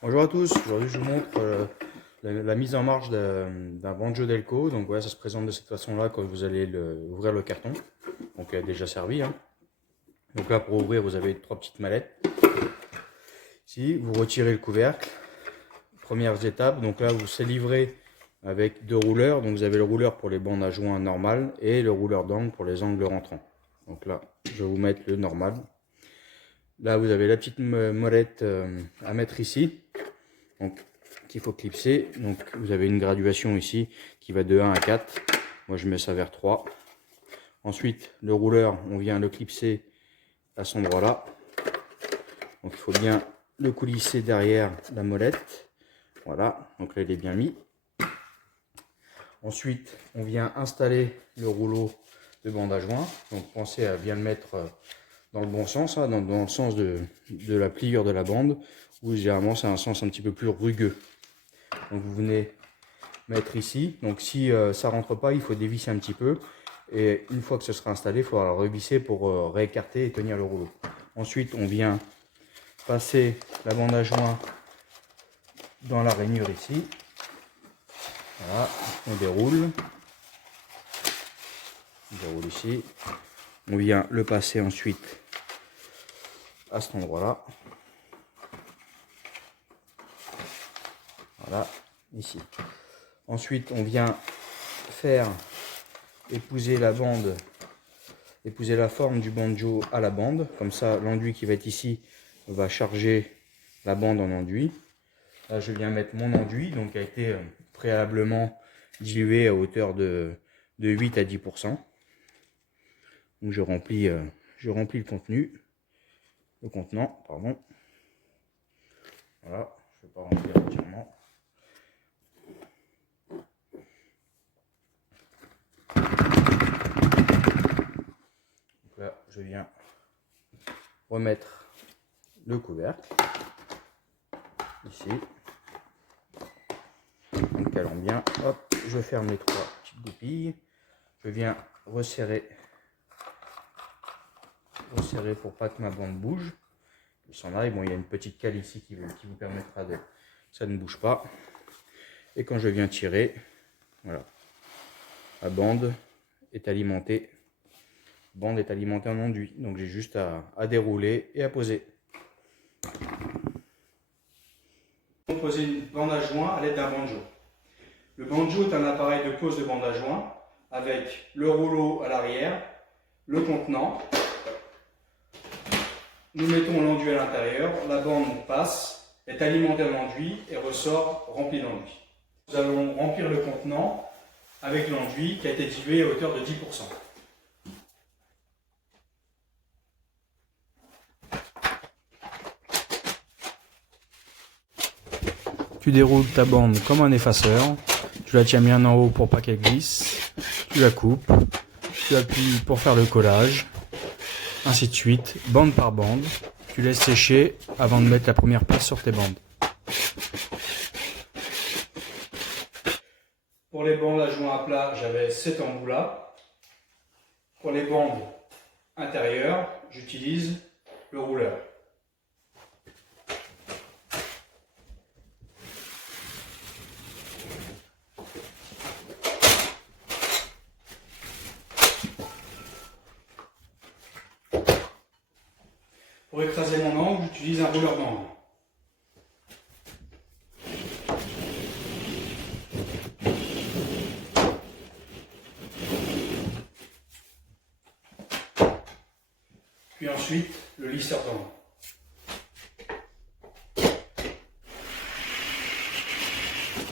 Bonjour à tous, aujourd'hui je vous montre la mise en marche d'un banjo Delco. Donc voilà, ça se présente de cette façon-là quand vous allez ouvrir le carton. Donc déjà servi, hein. Donc là pour ouvrir vous avez trois petites mallettes. Ici vous retirez le couvercle. Premières étapes, donc là c'est livré avec deux rouleurs. Donc vous avez le rouleur pour les bandes à joint normales et le rouleur d'angle pour les angles rentrants. Donc là je vais vous mettre le normal. Là vous avez la petite molette à mettre ici. Donc qu'il faut clipser. Donc vous avez une graduation ici qui va de 1 à 4. Moi je mets ça vers 3. Ensuite le rouleur, on vient le clipser à cet endroit là. Donc il faut bien le coulisser derrière la molette. Voilà, donc là il est bien mis. Ensuite on vient installer le rouleau de bande à joint. Donc pensez à bien le mettre dans le bon sens, hein, dans le sens de la pliure de la bande, où généralement c'est un sens un petit peu plus rugueux. Donc vous venez mettre ici. Donc si ça rentre pas, il faut dévisser un petit peu. Et une fois que ce sera installé, il faudra le revisser pour réécarter et tenir le rouleau. Ensuite, on vient passer la bande à joint dans la rainure ici. Voilà, on déroule. On déroule ici. On vient le passer ensuite à cet endroit-là. Voilà, ici. Ensuite, on vient faire épouser la bande, épouser la forme du banjo à la bande. Comme ça, l'enduit qui va être ici va charger la bande en enduit. Là, je viens mettre mon enduit, donc qui a été préalablement dilué à hauteur de 8 à 10%. Donc je remplis le contenant, pardon. Voilà, je ne vais pas remplir entièrement. Donc là, je viens remettre le couvercle ici. Donc calant bien, hop, je ferme les trois petites goupilles. Je viens resserrer pour pas que ma bande bouge. Il s'en aille. Bon, il y a une petite cale ici qui vous permettra de ça ne bouge pas. Et quand je viens tirer, voilà, la bande est alimentée. Bande est alimentée en enduit. Donc j'ai juste à dérouler et à poser. On va poser une bande à joint à l'aide d'un banjo. Le banjo est un appareil de pose de bande à joint avec le rouleau à l'arrière, le contenant. Nous mettons l'enduit à l'intérieur, la bande passe, est alimentée en enduit et ressort remplie d'enduit. Nous allons remplir le contenant avec l'enduit qui a été dilué à hauteur de 10%. Tu déroules ta bande comme un effaceur, tu la tiens bien en haut pour pas qu'elle glisse, tu la coupes, tu appuies pour faire le collage, ainsi de suite, bande par bande. Tu laisses sécher avant de mettre la première passe sur tes bandes. Pour les bandes à joint à plat, j'avais cet embout-là. Pour les bandes intérieures, j'utilise le rouleur. Pour écraser mon angle, j'utilise un rouleur d'angle. Puis ensuite, le lisseur d'angle.